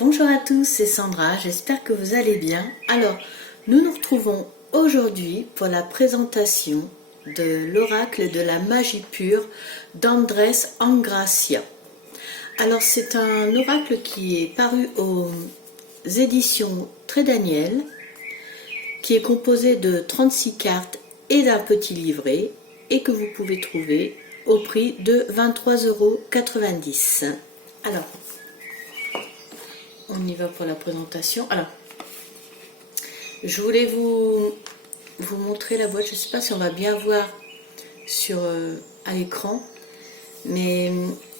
Bonjour à tous, c'est Sandra, j'espère que vous allez bien. Alors, nous nous retrouvons aujourd'hui pour la présentation de l'oracle de la magie pure d'Andrés Angracia. Alors, c'est un oracle qui est paru aux éditions Trédaniel, qui est composé de 36 cartes et d'un petit livret, et que vous pouvez trouver au prix de 23,90 €. Alors, on y va pour la présentation. Alors, je voulais vous montrer la boîte. Je ne sais pas si on va bien voir à l'écran, mais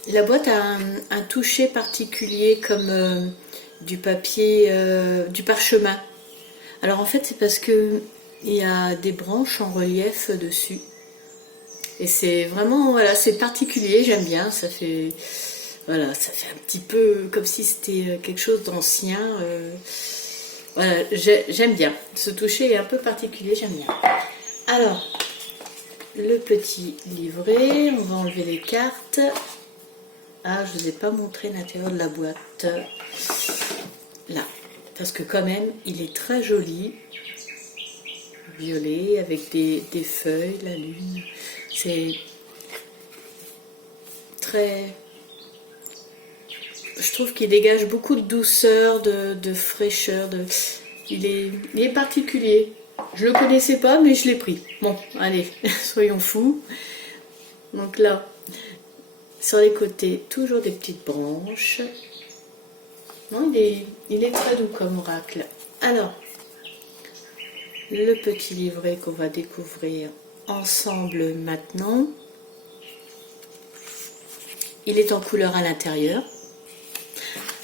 la boîte a un toucher particulier comme du papier, du parchemin. Alors en fait, c'est parce que il y a des branches en relief dessus. Et c'est vraiment, voilà, c'est particulier, j'aime bien, ça fait un petit peu comme si c'était quelque chose d'ancien. Voilà, j'aime bien. Ce toucher est un peu particulier, j'aime bien. Alors, le petit livret, on va enlever les cartes. Ah, je ne vous ai pas montré l'intérieur de la boîte. Là, parce que quand même, il est très joli. Violet, avec des feuilles, la lune. C'est très... Je trouve qu'il dégage beaucoup de douceur, de fraîcheur. Il est particulier. Je ne le connaissais pas, mais je l'ai pris. Bon, allez, soyons fous. Donc là, sur les côtés, toujours des petites branches. Non, il est très doux comme oracle. Alors, le petit livret qu'on va découvrir ensemble maintenant. Il est en couleur à l'intérieur.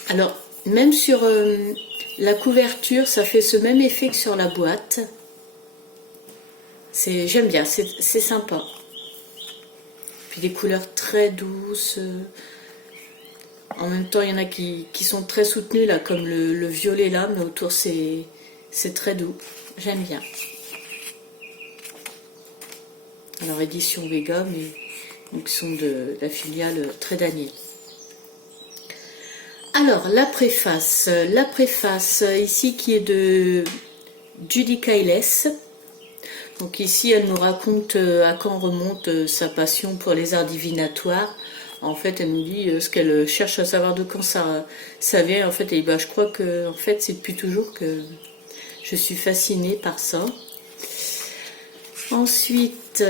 Alors, même sur la couverture, ça fait ce même effet que sur la boîte. J'aime bien, c'est sympa. Puis des couleurs très douces. En même temps, il y en a qui sont très soutenues, là, comme le violet là, mais autour, c'est très doux. J'aime bien. Alors, édition Vega, mais donc, sont de la filiale Trédaniel. Alors, la préface ici qui est de Judy Kailes. Donc ici, elle nous raconte à quand remonte sa passion pour les arts divinatoires. En fait, elle nous dit ce qu'elle cherche à savoir de quand ça vient. En fait, et ben, je crois que fait, c'est depuis toujours que je suis fascinée par ça. Ensuite,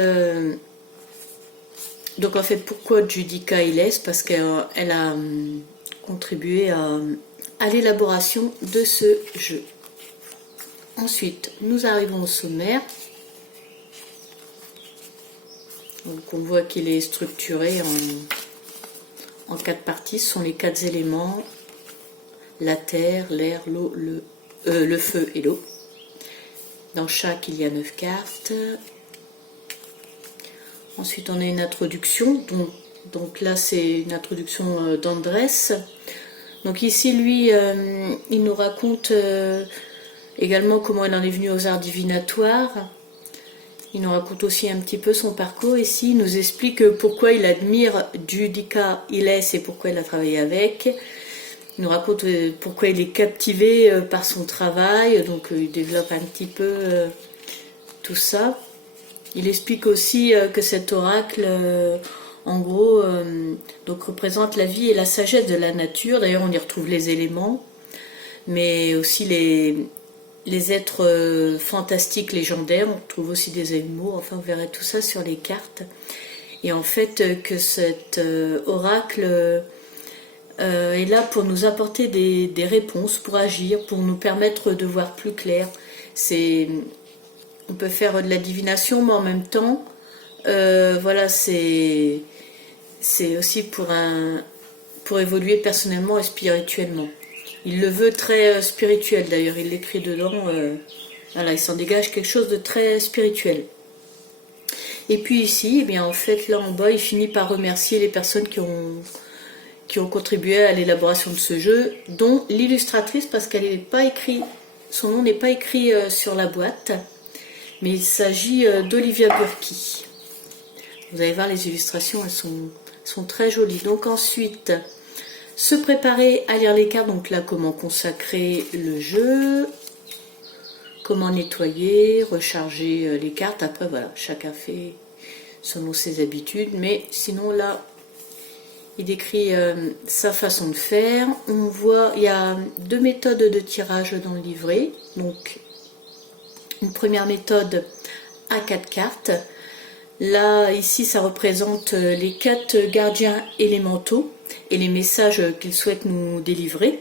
donc en fait, pourquoi Judy Kailes? Parce qu'elle a contribué à l'élaboration de ce jeu. Ensuite, nous arrivons au sommaire. Donc on voit qu'il est structuré en 4 parties. Ce sont les 4 éléments: la terre, l'air, l'eau, le feu et l'eau. Dans chaque, il y a 9 cartes. Ensuite, on a une introduction. Donc là, c'est une introduction d'Andrés. Donc ici, lui, il nous raconte également comment il en est venu aux arts divinatoires. Il nous raconte aussi un petit peu son parcours. Ici, il nous explique pourquoi il admire Judy Kailes et pourquoi il a travaillé avec. Il nous raconte pourquoi il est captivé par son travail. Donc il développe un petit peu tout ça. Il explique aussi que cet oracle... en gros, donc représente la vie et la sagesse de la nature. D'ailleurs, on y retrouve les éléments, mais aussi les êtres fantastiques, légendaires. On retrouve aussi des animaux. Enfin, vous verrez tout ça sur les cartes. Et en fait, que cet oracle est là pour nous apporter des réponses, pour agir, pour nous permettre de voir plus clair. On peut faire de la divination, mais en même temps, voilà, c'est aussi pour évoluer personnellement et spirituellement. Il le veut très spirituel, d'ailleurs, il l'écrit dedans, voilà, il s'en dégage quelque chose de très spirituel. Et puis ici, eh bien, en fait, là en bas, il finit par remercier les personnes qui ont contribué à l'élaboration de ce jeu, dont l'illustratrice, parce qu'elle n'est pas écrit, son nom n'est pas écrit sur la boîte, mais il s'agit d'Olivia Burki. Vous allez voir, les illustrations, elles sont très jolies. Donc ensuite, Se préparer à lire les cartes, donc là comment consacrer le jeu, comment nettoyer, recharger les cartes. Après voilà, chacun fait selon ses habitudes, mais sinon là il décrit sa façon de faire. On voit, il y a 2 méthodes de tirage dans le livret. Donc une première méthode à 4 cartes. Là, ici, ça représente les 4 gardiens élémentaux et les messages qu'ils souhaitent nous délivrer.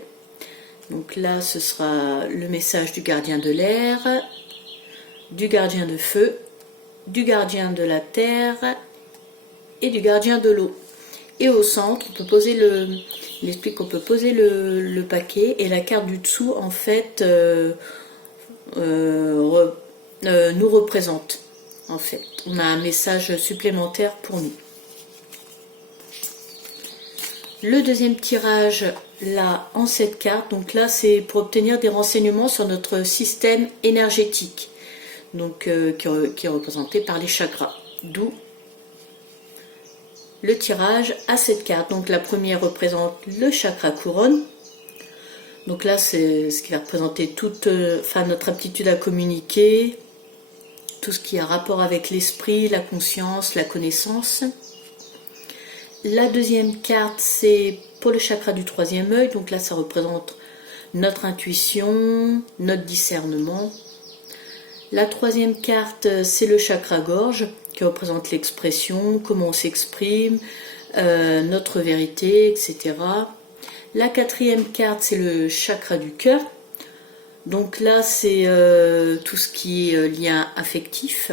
Donc là, ce sera le message du gardien de l'air, du gardien de feu, du gardien de la terre et du gardien de l'eau. Et au centre, on peut poser il explique qu'on peut poser le paquet et la carte du dessous, en fait, nous représente. En fait, on a un message supplémentaire pour nous. Le deuxième tirage, là, en 7 cartes, donc là, c'est pour obtenir des renseignements sur notre système énergétique, donc qui est représenté par les chakras, d'où le tirage à 7 cartes. Donc la première représente le chakra couronne. Donc là, c'est ce qui va représenter toute notre aptitude à communiquer, tout ce qui a rapport avec l'esprit, la conscience, la connaissance. La deuxième carte, c'est pour le chakra du 3e œil. Donc là, ça représente notre intuition, notre discernement. La troisième carte, c'est le chakra gorge, qui représente l'expression, comment on s'exprime, notre vérité, etc. La quatrième carte, c'est le chakra du cœur. Donc là, c'est tout ce qui est lien affectif.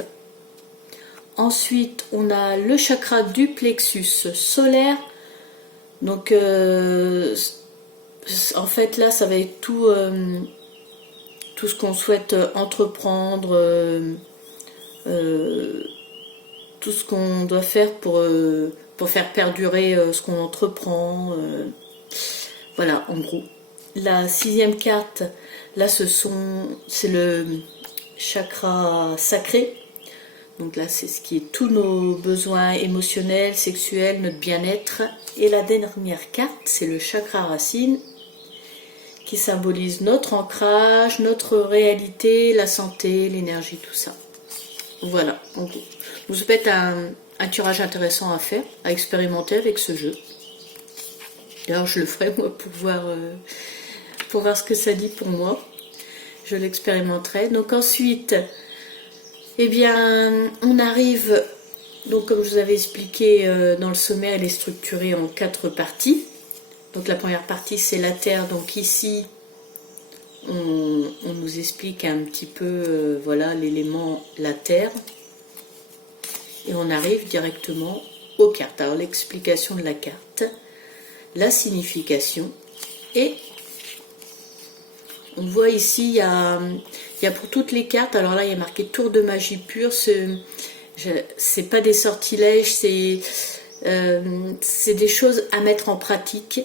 Ensuite, on a le chakra du plexus solaire. Donc, en fait, là, ça va être tout ce qu'on souhaite entreprendre, tout ce qu'on doit faire pour faire perdurer ce qu'on entreprend. Voilà, en gros. La 6e carte, là, c'est le chakra sacré. Donc là, c'est ce qui est tous nos besoins émotionnels, sexuels, notre bien-être. Et la dernière carte, c'est le chakra racine, qui symbolise notre ancrage, notre réalité, la santé, l'énergie, tout ça. Voilà, en gros. Donc ça peut être un tirage intéressant à faire, à expérimenter avec ce jeu. D'ailleurs, je le ferai moi pour voir ce que ça dit pour moi. Je l'expérimenterai. Donc ensuite, eh bien, on arrive, donc comme je vous avais expliqué dans le sommaire, elle est structurée en 4 parties. Donc la première partie, c'est la Terre. Donc ici, on nous explique un petit peu voilà, l'élément, la Terre. Et on arrive directement aux cartes. Alors l'explication de la carte, la signification, et on voit ici, il y a pour toutes les cartes, alors là il y a marqué tour de magie pure, c'est pas des sortilèges, c'est des choses à mettre en pratique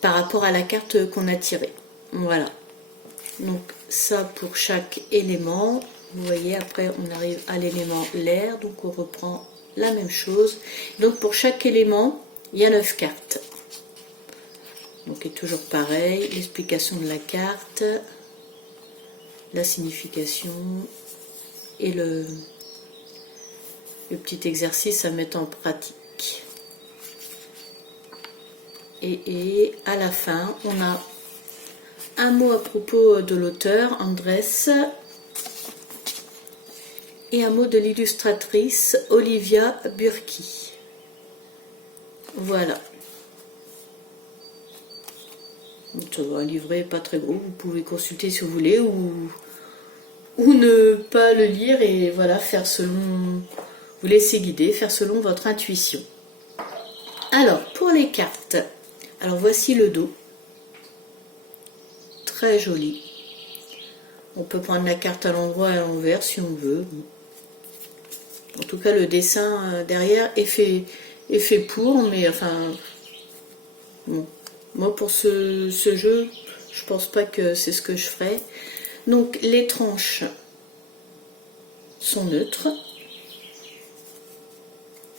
par rapport à la carte qu'on a tirée. Voilà. Donc ça pour chaque élément. Vous voyez, après on arrive à l'élément l'air, donc on reprend la même chose. Donc pour chaque élément, il y a 9 cartes. Donc est toujours pareil, l'explication de la carte, la signification et le petit exercice à mettre en pratique. Et à la fin, on a un mot à propos de l'auteur, Andrés, et un mot de l'illustratrice, Olivia Burki. Voilà. Un livret pas très gros, vous pouvez consulter si vous voulez, ou ne pas le lire et voilà, faire selon, vous laisser guider, faire selon votre intuition. Alors, pour les cartes, alors voici le dos, très joli. On peut prendre la carte à l'endroit et à l'envers si on veut. En tout cas, le dessin derrière est fait pour, mais enfin, bon. Moi, pour ce jeu, je pense pas que c'est ce que je ferais. Donc, les tranches sont neutres.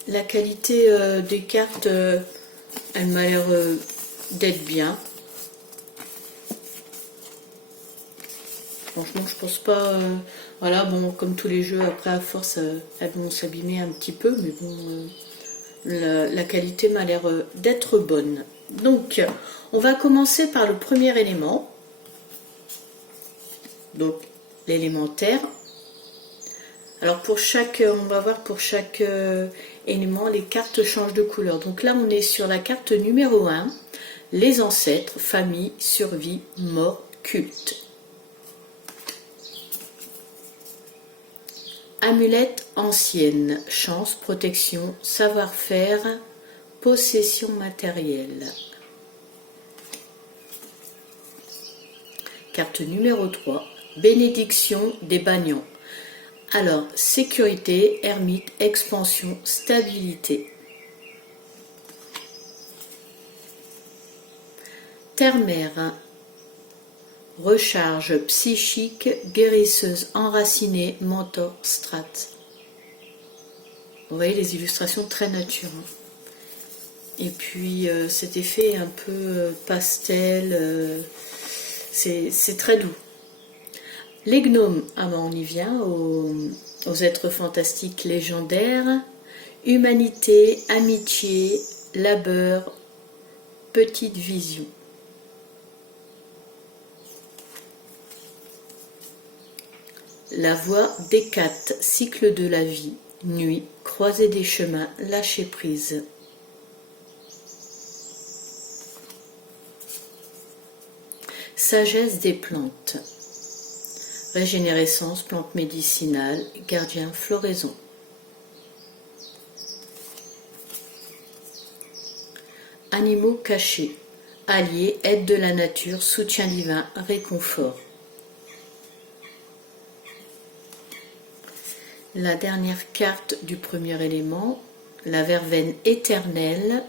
La qualité des cartes, elle m'a l'air d'être bien. Franchement, je pense pas. Voilà, bon, comme tous les jeux, après, à force, elles vont s'abîmer un petit peu, mais bon, la qualité m'a l'air d'être bonne. Donc, on va commencer par le premier élément. Donc, l'élémentaire. Alors, on va voir pour chaque élément, les cartes changent de couleur. Donc là, on est sur la carte numéro 1, les ancêtres, famille, survie, mort, culte. Amulette ancienne, chance, protection, savoir-faire, possession matérielle. Carte numéro 3, bénédiction des Bagnans. Alors, sécurité, ermite, expansion, stabilité. Terre-mère, recharge psychique, guérisseuse enracinée, mentor, strat. Vous voyez les illustrations très nature. Et puis cet effet un peu pastel, c'est très doux. Les gnomes, ah ben on y vient, aux êtres fantastiques légendaires. Humanité, amitié, labeur, petite vision. La voie d'Hécate, cycle de la vie, nuit, croisée des chemins, lâcher prise. Sagesse des plantes. Régénérescence, plante médicinale, gardien, floraison. Animaux cachés. Alliés, aide de la nature, soutien divin, réconfort. La dernière carte du premier élément, la verveine éternelle,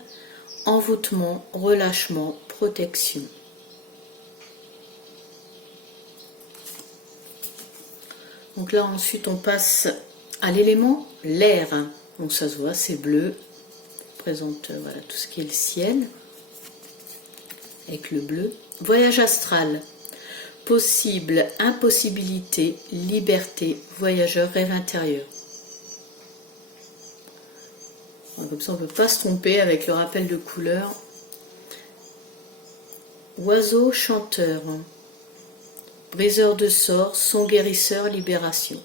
envoûtement, relâchement, protection. Donc là ensuite on passe à l'élément l'air. Donc ça se voit, c'est bleu, présente voilà tout ce qui est le ciel avec le bleu. Voyage astral. Possible, impossibilité, liberté, voyageur, rêve intérieur. Comme ça on ne peut pas se tromper avec le rappel de couleurs. Oiseau chanteur, briseur de sorts, son guérisseur, libération.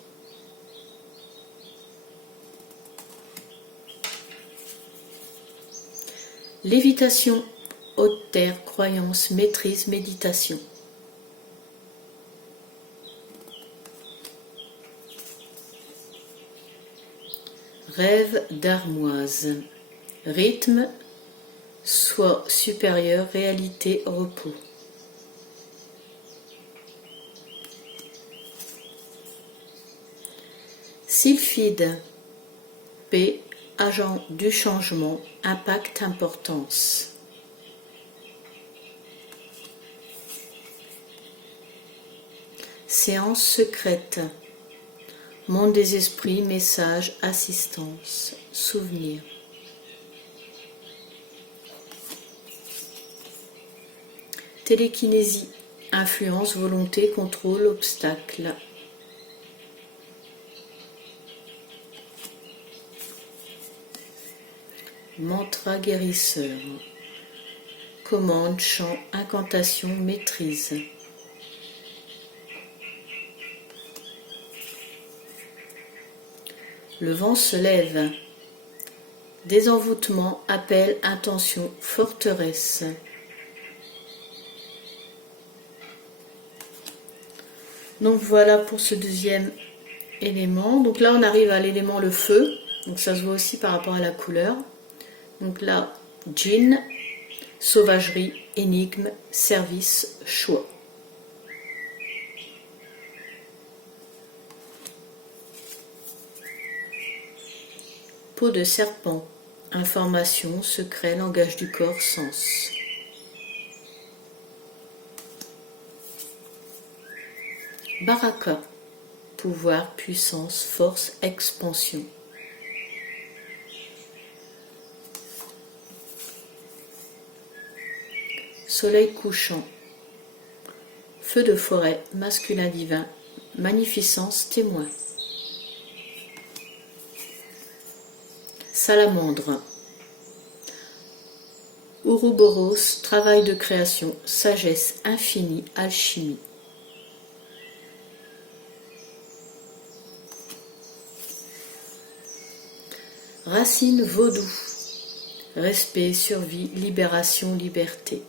Lévitation, haute terre, croyance, maîtrise, méditation. Rêve d'armoise, rythme, soi supérieur, réalité, repos. Sylphide, paix, agent du changement, impact, importance. Séance secrète, monde des esprits, message, assistance, souvenir. Télékinésie, influence, volonté, contrôle, obstacle. Mantra guérisseur, commande, chant, incantation, maîtrise. Le vent se lève. Désenvoûtement, appel, intention, forteresse. Donc voilà pour ce deuxième élément. Donc là on arrive à l'élément le feu. Donc ça se voit aussi par rapport à la couleur. Donc là, djinn, sauvagerie, énigme, service, choix. Peau de serpent, information, secret, langage du corps, sens. Baraka, pouvoir, puissance, force, expansion. soleil couchant, feu de forêt, masculin divin, magnificence, témoin. Salamandre, Ouroboros, travail de création, sagesse infinie, alchimie. Racine vaudou, respect, survie, libération, liberté.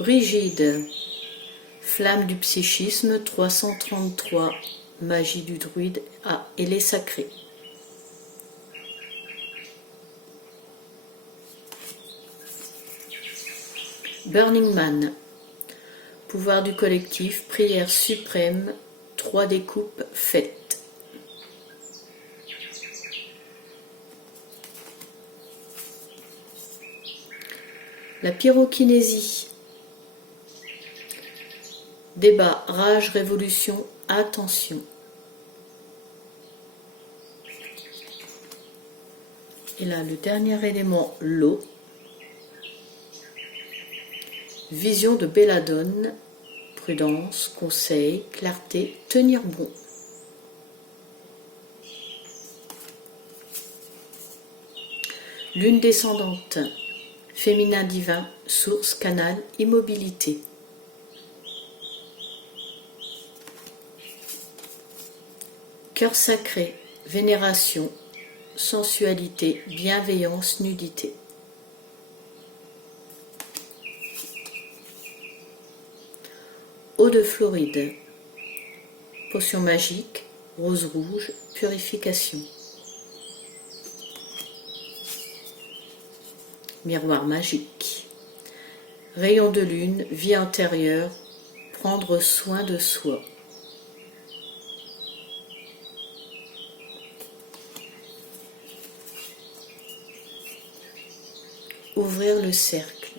Brigide, flamme du psychisme, 333, magie du druide, et les sacrés. Burning Man, pouvoir du collectif, prière suprême, 3 découpes faites. La pyrokinésie, débat, rage, révolution, attention. Et là, le dernier élément, l'eau. Vision de Belladone, prudence, conseil, clarté, tenir bon. Lune descendante, féminin divin, source, canal, immobilité. Cœur sacré, vénération, sensualité, bienveillance, nudité. Eau de Floride, potion magique, rose rouge, purification. Miroir magique, rayon de lune, vie intérieure, prendre soin de soi. Ouvrir le cercle.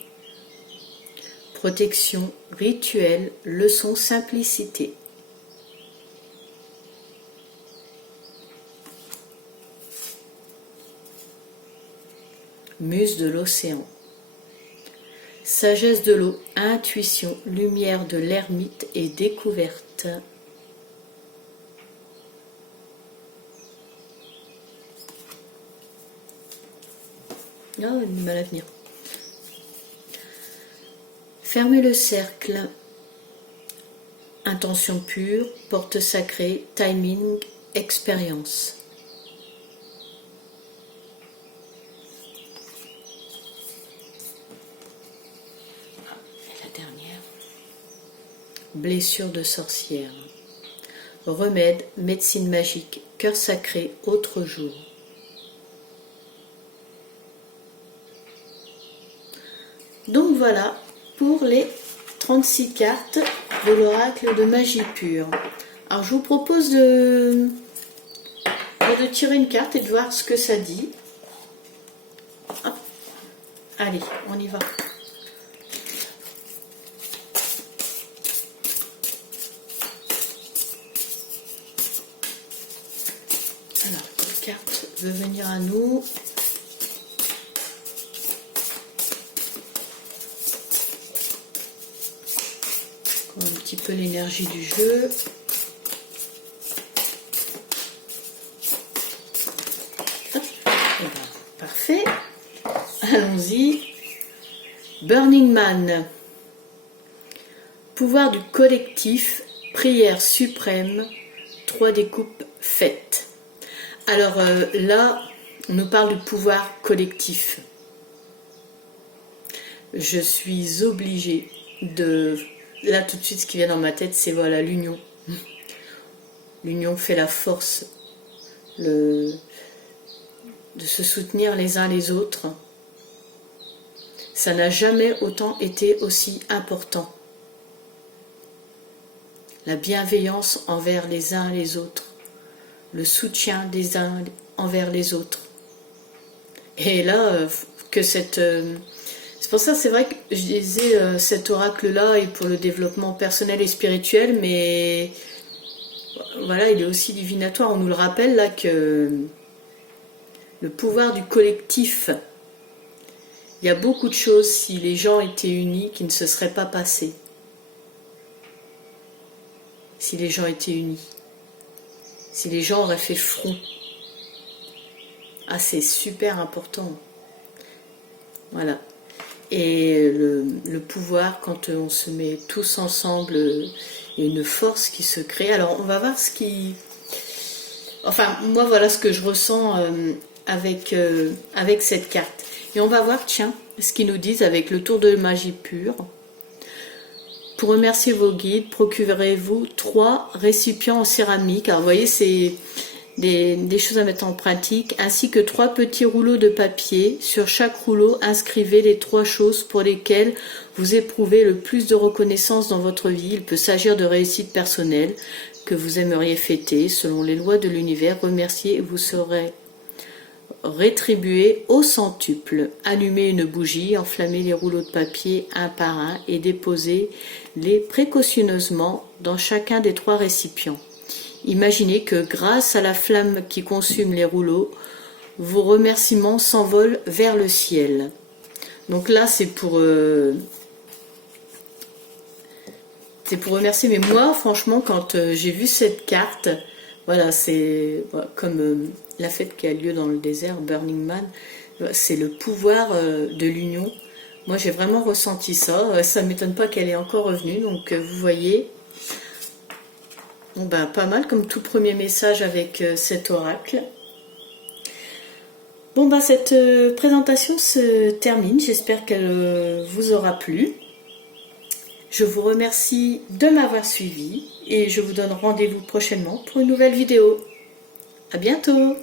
Protection, rituel, leçon, simplicité. Muse de l'océan. Sagesse de l'eau, intuition, lumière de l'ermite et découverte. Ah, du mal à venir. Fermez le cercle. Intention pure, porte sacrée, timing, expérience. Et la dernière. Blessure de sorcière. Remède, médecine magique, cœur sacré, autre jour. Donc voilà pour les 36 cartes de l'oracle de magie pure. Alors je vous propose de tirer une carte et de voir ce que ça dit. Hop. Allez, on y va. Alors, quelle carte veut venir à nous ? Un petit peu l'énergie du jeu. Hop. Et ben, parfait. Allons-y. Burning Man. Pouvoir du collectif, prière suprême, 3 découpes faites. Alors là, on nous parle du pouvoir collectif. Je suis obligée de... Là, tout de suite, ce qui vient dans ma tête, c'est voilà, l'union. L'union fait la force de se soutenir les uns les autres. Ça n'a jamais autant été aussi important. La bienveillance envers les uns les autres. Le soutien des uns envers les autres. Et là, que cette... C'est pour ça, c'est vrai que je disais cet oracle-là est pour le développement personnel et spirituel, mais voilà, il est aussi divinatoire. On nous le rappelle là que le pouvoir du collectif. Il y a beaucoup de choses, si les gens étaient unis, qui ne se seraient pas passées. Si les gens étaient unis. Si les gens auraient fait front. Ah, c'est super important. Voilà. Et le pouvoir, quand on se met tous ensemble, il y a une force qui se crée. Alors, on va voir ce qui... Enfin, moi, voilà ce que je ressens avec cette carte. Et on va voir, tiens, ce qu'ils nous disent avec le tour de magie pure. Pour remercier vos guides, procurez-vous 3 récipients en céramique. Alors, vous voyez, c'est des choses à mettre en pratique, ainsi que 3 petits rouleaux de papier. Sur chaque rouleau, inscrivez les 3 choses pour lesquelles vous éprouvez le plus de reconnaissance dans votre vie. Il peut s'agir de réussite personnelle que vous aimeriez fêter. Selon les lois de l'univers, remerciez et vous serez rétribuer au centuple. Allumez une bougie, enflammez les rouleaux de papier un par un et déposez-les précautionneusement dans chacun des 3 récipients. Imaginez que grâce à la flamme qui consume les rouleaux, vos remerciements s'envolent vers le ciel. Donc là, c'est pour remercier. Mais moi, franchement, quand j'ai vu cette carte, voilà, c'est comme la fête qui a lieu dans le désert, Burning Man, c'est le pouvoir de l'union. Moi, j'ai vraiment ressenti ça. Ça ne m'étonne pas qu'elle est encore revenue. Donc, vous voyez, bon, ben, pas mal comme tout premier message avec cet oracle. Bon, ben, cette présentation se termine. J'espère qu'elle vous aura plu. Je vous remercie de m'avoir suivi et je vous donne rendez-vous prochainement pour une nouvelle vidéo. À bientôt!